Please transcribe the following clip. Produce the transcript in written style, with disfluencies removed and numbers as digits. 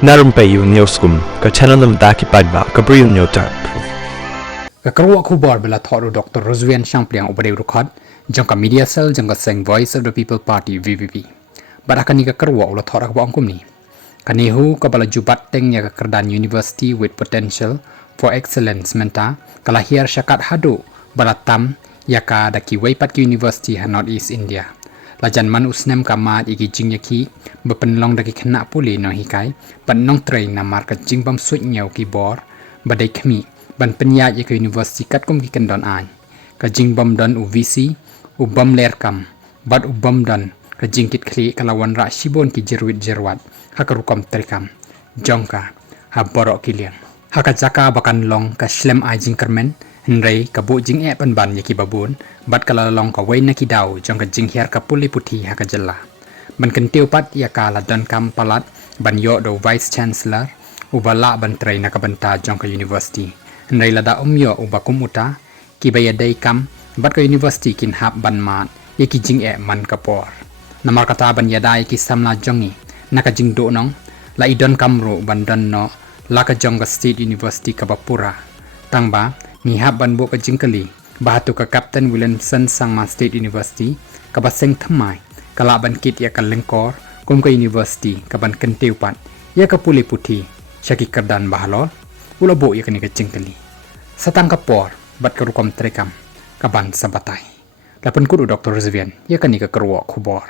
Na Rympei U Hynñiewtrep ka channel namda ki paidbah ka Bri U Hynñiewtrep. Kakarwa kubar bela thoru Dr. RUSIEVAN Shampliang ubade rukhad jangka media cell jangka seng Voice of the People Party VVP. Barakani kakarwa ula thorak ba angkum ni. NEHU kabala jubat teng ya Kerdan University with potential for excellence menta kalahir syakat hadu balatam yaka daki waipat ki University ha North East India. Lajan man usnem kamat iki jingyaki bepenlong daki kena PULE no hikai penong train NAMAR ka jingbam suit nyau ki bor badai kami ban penyat ya ke University kat kum ki kendon an ka jingbam don UVC ubam lerkam bad ubam don ka jingkit kli kalawan rak shibun ki JIRWIT jerwat hakarukam trikam jongka ha baroh kilian haka jaka bakan long ka SHEM jingkermen Henry kabu jing pan ban yaki babun bat kalalong ka way na kidaw jong ka JINGHIAR ka PULE puthi haka jalla ban kentiu pat yaka la don kam palat ban yo do vice chancellor ubala ban tray na kabanta jong ka university Henry la da umyo ubakum uta ki bayadai kam bat ka university kin hap ban mat yaki jing man kapor namar kata ban yadai ki samla jongi naka jing do nong la idon kamro ban don no la ka jong ka state university ka bapura tangba ni ban bo ka jingkali bahatu ka Captain Williamson Sangma State University ka baseng thamai kala ban kit ya ka lengkor kum ka university ka ban kentiu pat ya ka PULE puthi syaki kerdan bahalol ula bo ya ka ni ka jingkali satang ka por bat ka rukom trekam ka ban sabatai lapun kudu Dr. RUSIEVAN ya ka ni ka kerwa khubor